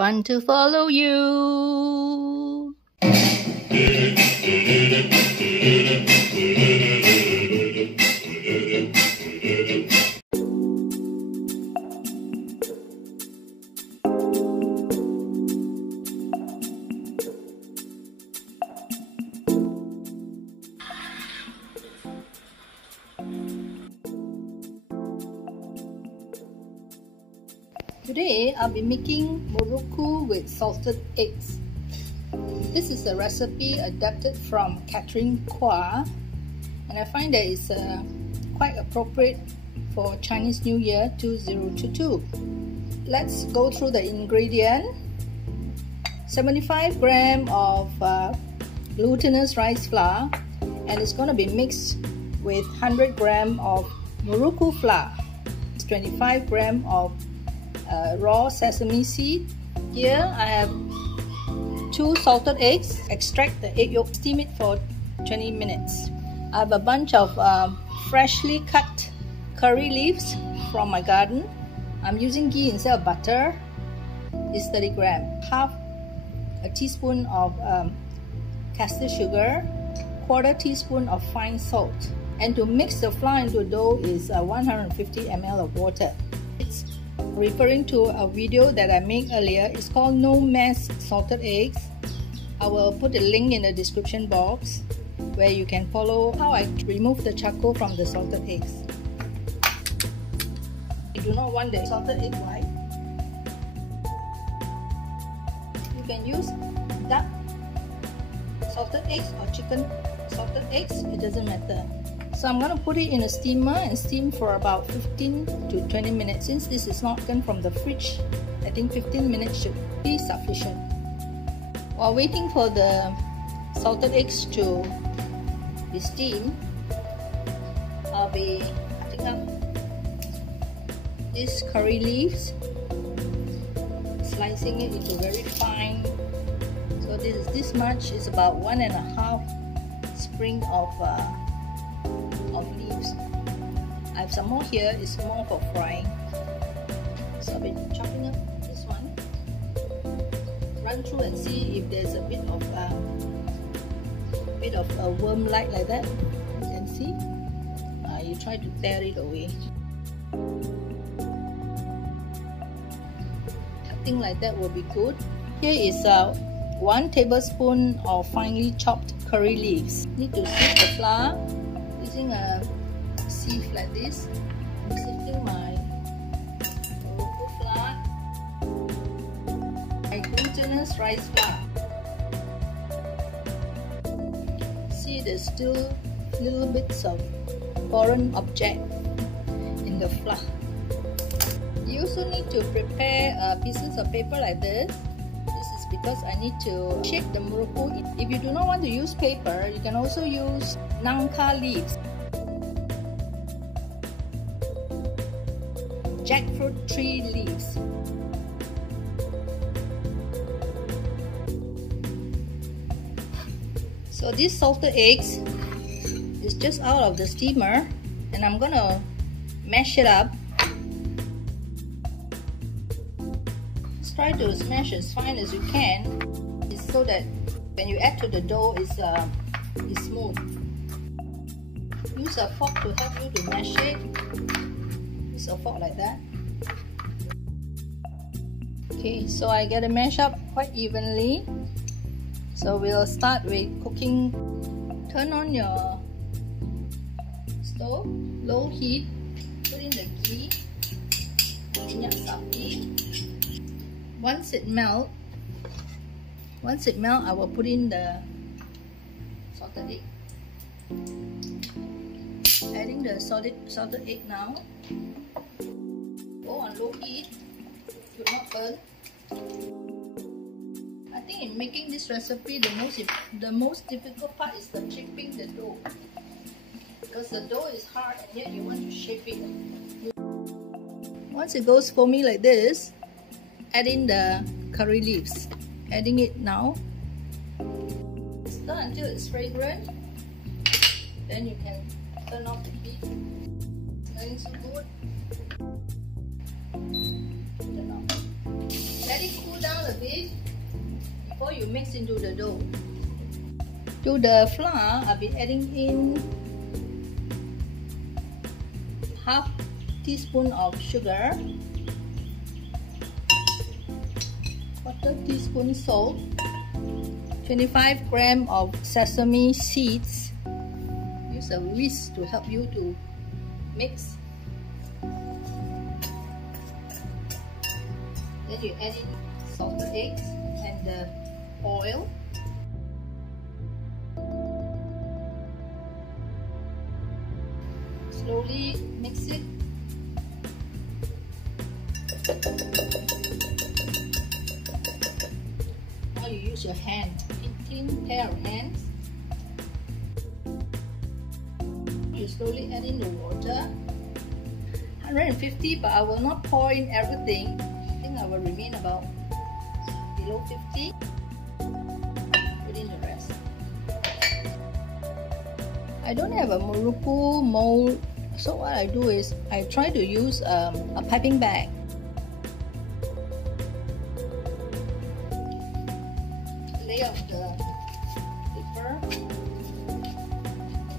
Fun to follow you. Today I'll be making Murukku with salted eggs. This is a recipe adapted from Catherine Kwa, and I find that it's quite appropriate for Chinese New Year 2022. Let's go through the ingredient. 75 grams of glutinous rice flour, and it's going to be mixed with 100 grams of Murukku flour. 25 grams of raw sesame seed. Here I have 2 salted eggs. Extract the egg yolk, steam it for 20 minutes. I have a bunch of freshly cut curry leaves from my garden. I'm using ghee instead of butter. It's 30 grams. Half a teaspoon of caster sugar, 1/4 teaspoon of fine salt. And to mix the flour into a dough is 150 ml of water. It's referring to a video that I made earlier. It's called No Mess Salted Eggs. I will put a link in the description box where you can follow how I remove the charcoal from the salted eggs. You do not want the salted egg white. You can use duck salted eggs or chicken salted eggs, it doesn't matter. So I'm going to put it in a steamer and steam for about 15 to 20 minutes. Since this is not taken from the fridge, I think 15 minutes should be sufficient. While waiting for the salted eggs to be steamed, I'll be cutting up these curry leaves, slicing it into very fine. So this much is about 1.5 spring of leaves. I have some more here. It's more for frying. So I've been chopping up this one. Run through and see if there's a bit of a worm like that. You can see. You try to tear it away. Cutting like that will be good. Here is 1 tablespoon of finely chopped curry leaves. Need to sieve the flour using a sieve like this. I'm sifting my Murukku flour, my glutinous rice flour. See, there's still little bits of foreign object in the flour. You also need to prepare pieces of paper like this. This is because I need to shape the Murukku. If you do not want to use paper, you can also use nangka leaves, jackfruit tree leaves. So these salted eggs is just out of the steamer, and I'm gonna mash it up. Just try to smash as fine as you can, so that when you add to the dough, it's smooth. Use a fork to help you to mash it. Use a fork like that. Okay, so I get it mashed up quite evenly. So we'll start with cooking. Turn on your stove, low heat. Put in the ghee, minyak sapi. Once it melts, I will put in the salted egg. Adding the salted egg now. Go on low heat, do not burn. I think in making this recipe, the most difficult part is the shaping the dough, because the dough is hard and yet you want to shape it. Once it goes foamy like this, add in the curry leaves. Adding it now. Stir until it's fragrant. Then you can turn off the heat. Smelling so good. Turn off. Let it cool cool down a bit before you mix into the dough. To the flour, I'll be adding in half teaspoon of sugar, quarter teaspoon salt, 25 grams of sesame seeds. Use a whisk to help you to mix. Then you add in salted eggs and the oil. Slowly mix it. Now you use your hand, 15 pair of hands. You slowly add in the water. 150, but I will not pour in everything. I think I will remain about below 50. Put in the rest. I don't have a Murukku mold, so what I do is I try to use a piping bag. Lay off the paper,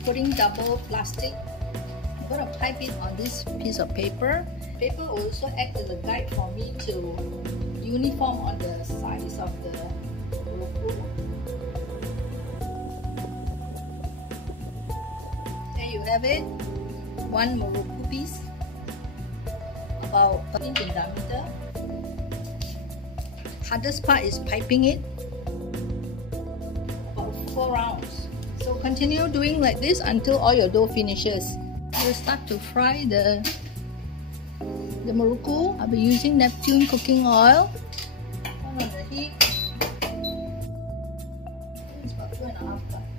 putting double plastic. I'm going to pipe it on this piece of paper. Paper also acts as a guide for me to uniform on the size of the Murukku. There you have it, one Murukku piece, about 1 inch in diameter. Hardest part is piping it, about 4 rounds. So continue doing like this until all your dough finishes. We'll start to fry the Murukku. I'll be using Neptune cooking oil. Turn on the heat. It's about 2.5 cups.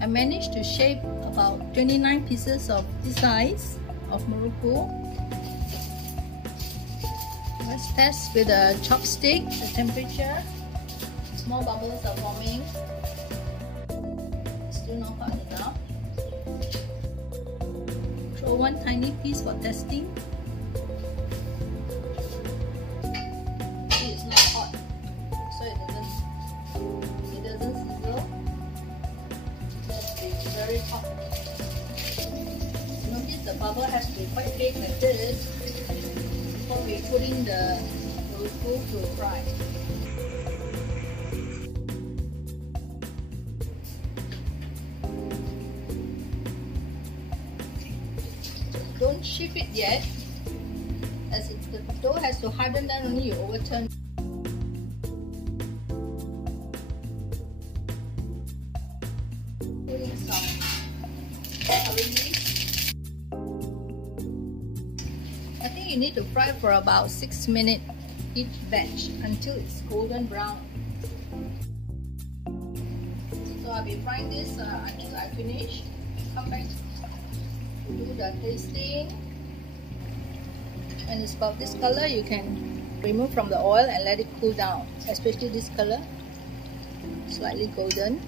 I managed to shape about 29 pieces of this size of Murukku. Let's test with a chopstick the temperature. Small bubbles are forming. Still not hot enough. Throw one tiny piece for testing. It's not hot, so it doesn't sizzle. It's very hot. Notice the bubble has to be quite big like this before we put in the Murukku to fry. Don't shift it yet, as the dough has to harden, then only you overturn. Put in some curry leaves. I think you need to fry for about 6 minutes each batch until it's golden brown. So I'll be frying this until I finish. Come back to do the tasting. When it's about this color, you can remove from the oil and let it cool down, especially this color, slightly golden.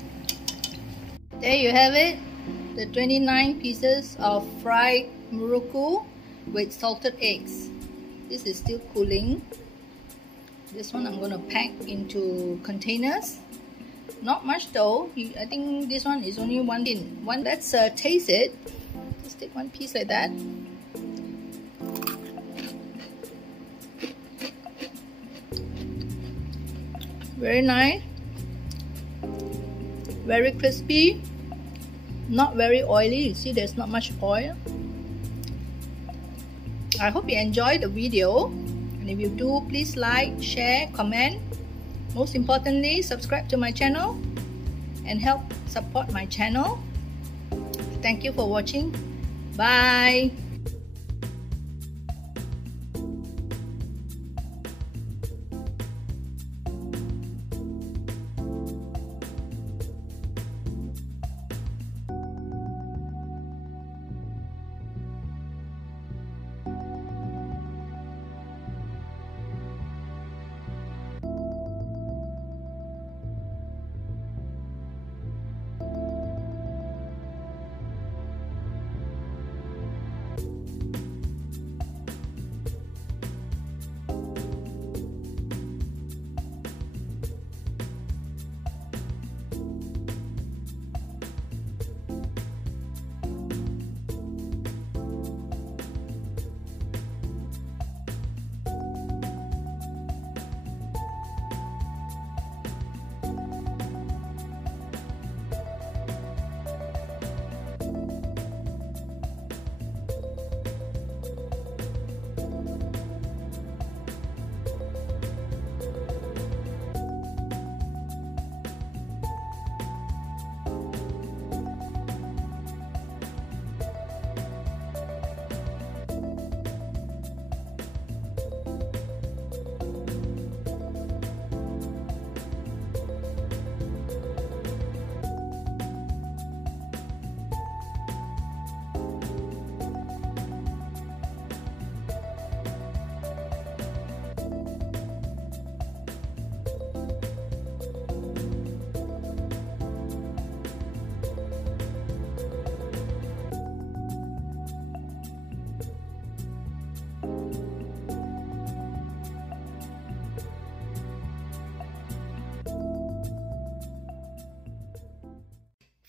There you have it, the 29 pieces of fried Murukku with salted eggs. This is still cooling. This one I'm going to pack into containers. Not much though. I think this one is only one tin. Let's taste it. Just take one piece like that. Very nice. Very crispy. Not very oily. You see there's not much oil. I hope you enjoyed the video. And if you do, please like, share, comment. Most importantly, subscribe to my channel and help support my channel. Thank you for watching. Bye.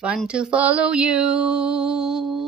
Fun to follow you.